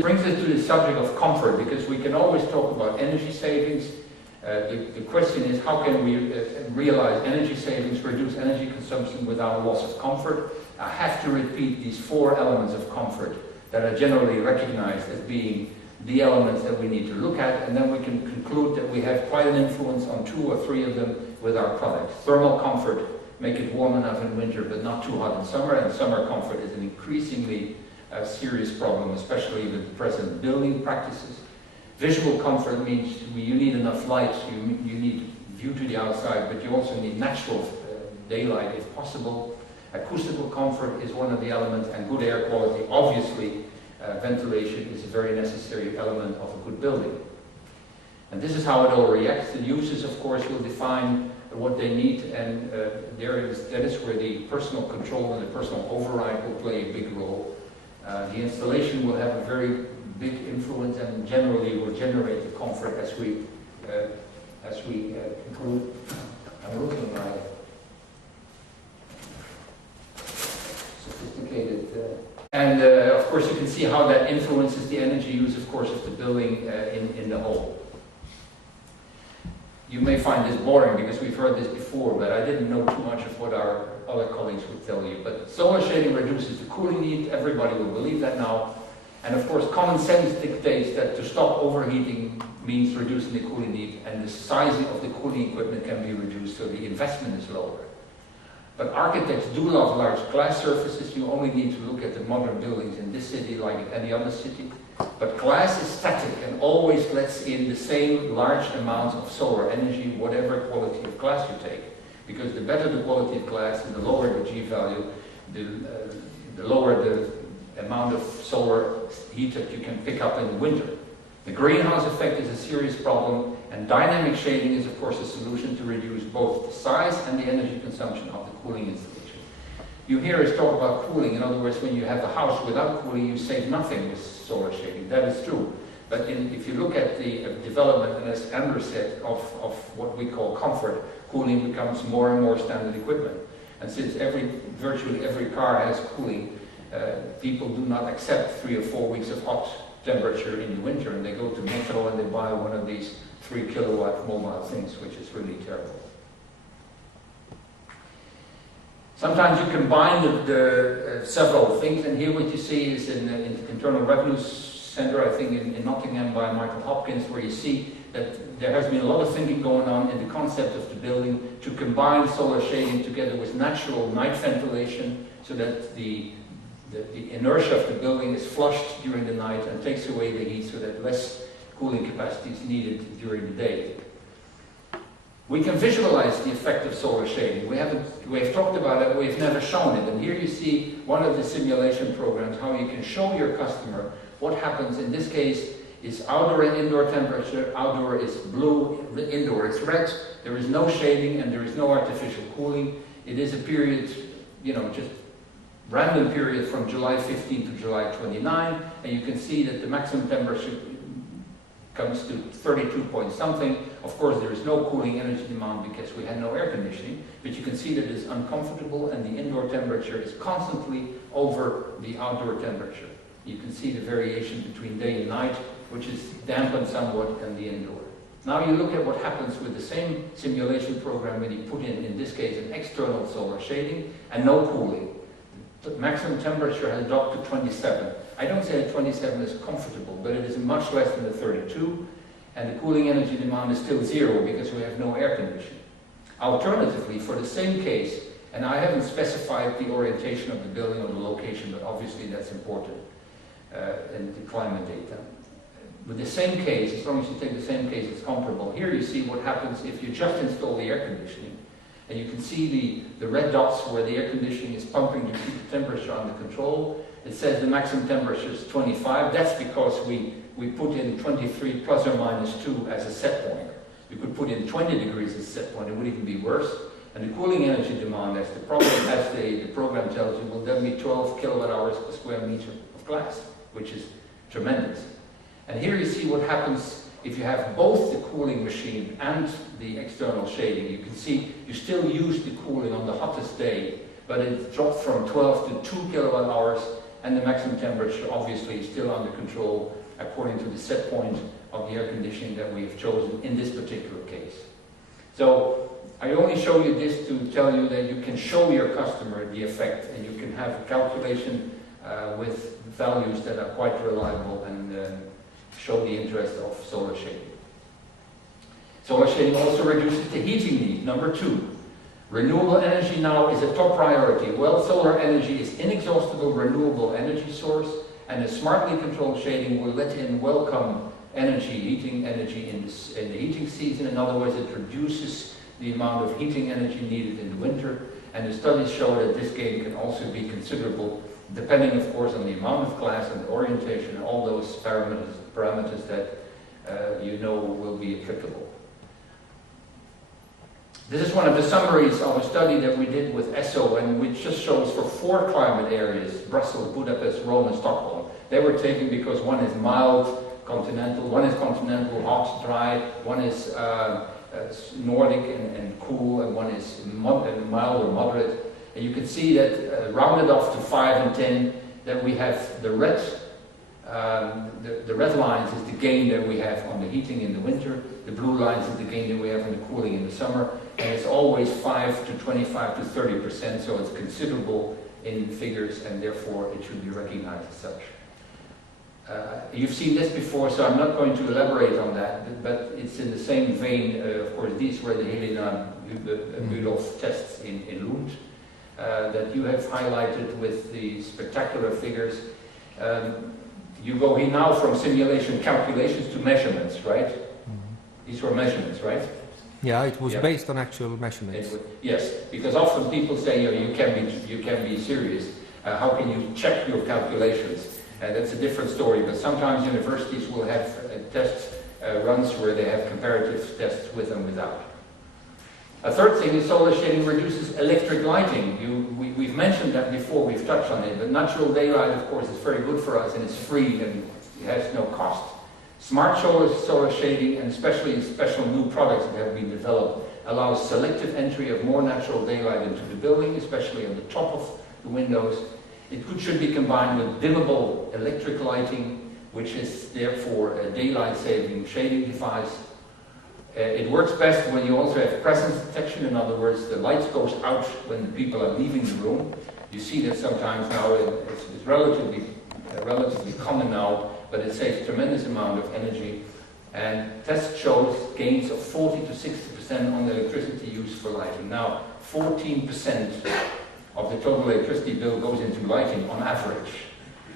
brings us to the subject of comfort, because we can always talk about energy savings. The question is, how can we realize energy savings, reduce energy consumption without loss of comfort? I have to repeat these 4 elements of comfort that are generally recognized as being the elements that we need to look at, and then we can conclude that we have quite an influence on 2 or 3 of them with our products. Thermal comfort, make it warm enough in winter but not too hot in summer, and summer comfort is an increasingly serious problem, especially with the present building practices. Visual comfort means you need enough light, you need view to the outside, but you also need natural daylight if possible. Acoustical comfort is one of the elements, and good air quality. Obviously, ventilation is a very necessary element of a good building. And this is how it all reacts. The users, of course, will define what they need, and that is where the personal control and the personal override will play a big role. The installation will have a very big influence, and generally will generate the comfort as we conclude. I'm looking at my sophisticated, and of course you can see how that influences the energy use, of course, of the building in the whole. You may find this boring because we've heard this before, but I didn't know too much of what our other colleagues would tell you. But solar shading reduces the cooling need. Everybody will believe that now. And of course, common sense dictates that to stop overheating means reducing the cooling need, and the sizing of the cooling equipment can be reduced, so the investment is lower. But architects do love large glass surfaces. You only need to look at the modern buildings in this city like any other city. But glass is static and always lets in the same large amounts of solar energy, whatever quality of glass you take. Because the better the quality of glass and the lower the G value, the lower the amount of solar heat that you can pick up in the winter. The greenhouse effect is a serious problem, and dynamic shading is of course a solution to reduce both the size and the energy consumption of the cooling installation. You hear us talk about cooling. In other words, when you have a house without cooling, you save nothing with solar shading. That is true. But if you look at the development, and as Andrew said, of what we call comfort, cooling becomes more and more standard equipment. And since virtually every car has cooling, people do not accept 3 or 4 weeks of hot temperature in the winter, and they go to Metro and they buy one of these 3 kilowatt mobile things, which is really terrible. Sometimes you combine the several things, and here what you see is in the Internal Revenue Center, I think in Nottingham by Michael Hopkins, where you see that there has been a lot of thinking going on in the concept of the building to combine solar shading together with natural night ventilation, so that the inertia of the building is flushed during the night and takes away the heat, so that less cooling capacity is needed during the day. We can visualize the effect of solar shading. We have talked about it, we've never shown it. And here you see one of the simulation programs, how you can show your customer what happens. In this case is outdoor and indoor temperature. Outdoor is blue, indoor is red. There is no shading and there is no artificial cooling. It is a period, just random period from July 15 to July 29. And you can see that the maximum temperature comes to 32 point something. Of course, there is no cooling energy demand because we had no air conditioning, but you can see that it is uncomfortable and the indoor temperature is constantly over the outdoor temperature. You can see the variation between day and night, which is dampened somewhat in the indoor. Now you look at what happens with the same simulation program when you put in this case, an external solar shading and no cooling. The maximum temperature has dropped to 27. I don't say that 27 is comfortable, but it is much less than the 32, and the cooling energy demand is still 0 because we have no air conditioning. Alternatively, for the same case, and I haven't specified the orientation of the building or the location, but obviously that's important in the climate data. With the same case, as long as you take the same case, it's comparable. Here you see what happens if you just install the air conditioning. And you can see the red dots where the air conditioning is pumping to keep the temperature under control. It says the maximum temperature is 25. That's because we put in 23 plus or minus 2 as a set point. We could put in 20 degrees as a set point. It would even be worse. And the cooling energy demand, as the program tells you, will then be 12 kilowatt hours per square meter of glass, which is tremendous. And here you see what happens if you have both the cooling machine and the external shading. You can see you still use the cooling on the hottest day, but it dropped from 12 to 2 kilowatt hours and the maximum temperature obviously is still under control according to the set point of the air conditioning that we have chosen in this particular case. So I only show you this to tell you that you can show your customer the effect, and you can have a calculation with values that are quite reliable and show the interest of solar shading. Solar shading also reduces the heating need. Number 2, renewable energy now is a top priority. Well, solar energy is inexhaustible renewable energy source, and a smartly controlled shading will let in welcome heating energy in the heating season. In other words, it reduces the amount of heating energy needed in the winter, and the studies show that this gain can also be considerable, depending of course on the amount of glass and the orientation and all those parameters that you know will be applicable. This is one of the summaries of a study that we did with SO, and which just shows for 4 climate areas: Brussels, Budapest, Rome, and Stockholm. They were taken because one is mild, continental, one is continental, hot, dry, one is Nordic and cool, and one is mild or moderate. And you can see that rounded off to 5 and 10, that we have the red. The red lines is the gain that we have on the heating in the winter. The blue lines is the gain that we have on the cooling in the summer. And it's always 5 to 25 to 30%, so it's considerable in figures, and therefore it should be recognized as such. You've seen this before, so I'm not going to elaborate on that, but it's in the same vein. Of course, these were the Helena Bülow tests in Lund that you have highlighted with the spectacular figures. You go here now from simulation calculations to measurements, right? These were measurements, right? Yeah, it was based on actual measurements. Yes, because often people say, you can be serious. How can you check your calculations? That's a different story, but sometimes universities will have test runs where they have comparative tests with and without. A third thing is solar shading reduces electric lighting. We've mentioned that before, we've touched on it, but natural daylight, of course, is very good for us, and it's free and it has no cost. Smart solar shading, and especially special new products that have been developed, allows selective entry of more natural daylight into the building, especially on the top of the windows. It should be combined with dimmable electric lighting, which is therefore a daylight-saving shading device. It works best when you also have presence detection. In other words, the light goes out when the people are leaving the room. You see that sometimes now. It's relatively common now, but it saves a tremendous amount of energy. And test shows gains of 40 to 60% on the electricity used for lighting. Now, 14% of the total electricity bill goes into lighting on average.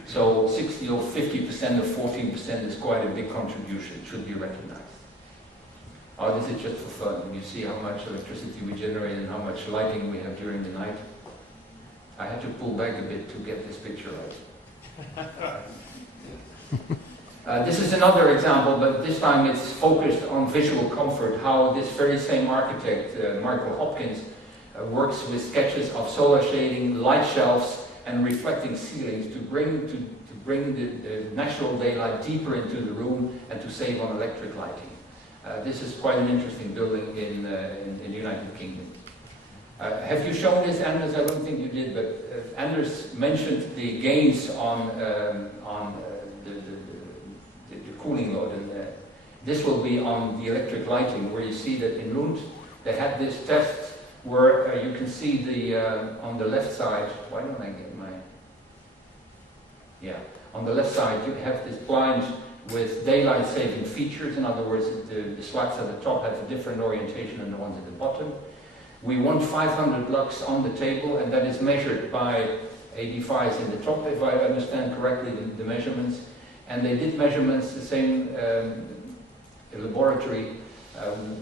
So 60 or 50% of 14% is quite a big contribution. It should be recognized. Oh, this is just for fun. You see how much electricity we generate and how much lighting we have during the night. I had to pull back a bit to get this picture right. This is another example, but this time it's focused on visual comfort, how this very same architect, Michael Hopkins, works with sketches of solar shading, light shelves, and reflecting ceilings to bring the natural daylight deeper into the room and to save on electric lighting. This is quite an interesting building in the United Kingdom. Have you shown this, Anders? I don't think you did, but Anders mentioned the gains on the cooling load, and this will be on the electric lighting, where you see that in Lund they had this test where you can see the on the left side. Why don't I get my? Yeah, on the left side you have this blind with daylight saving features. In other words, the slats at the top have a different orientation than the ones at the bottom. We want 500 lux on the table, and that is measured by a device in the top, if I understand correctly the measurements. And they did measurements, the same laboratory,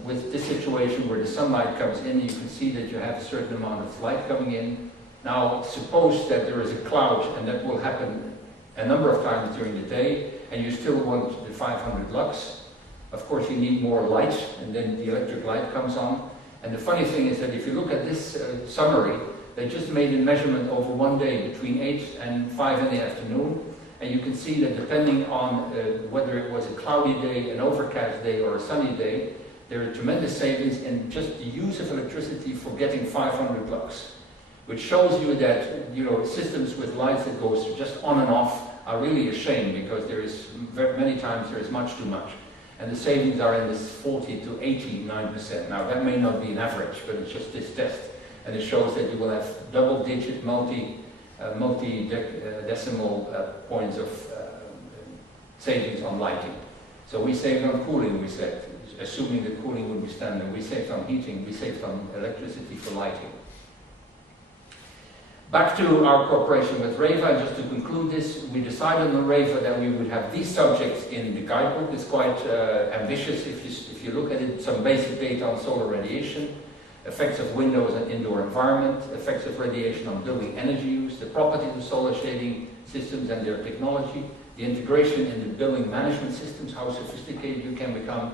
with this situation where the sunlight comes in, and you can see that you have a certain amount of light coming in. Now, suppose that there is a cloud, and that will happen a number of times during the day, and you still want the 500 lux. Of course, you need more light, and then the electric light comes on. And the funny thing is that if you look at this summary, they just made a measurement over one day between 8 and 5 in the afternoon. And you can see that depending on whether it was a cloudy day, an overcast day, or a sunny day, there are tremendous savings in just the use of electricity for getting 500 lux. which shows you that, you know, systems with lights that goes just on and off are really a shame, because there is many times there is much too much. And the savings are in this 40 to 89%. Now that may not be an average, but it's just this test. And it shows that you will have double-digit multi-decimal points of savings on lighting. So we saved on cooling, we said, assuming the cooling would be standard. We saved on heating, we saved on electricity for lighting. Back to our cooperation with REHVA, just to conclude this, we decided on REHVA that we would have these subjects in the guidebook. It's quite ambitious if you look at it, some basic data on solar radiation, effects of windows and indoor environment, effects of radiation on building energy use, the properties of solar shading systems and their technology, the integration in the building management systems, how sophisticated you can become,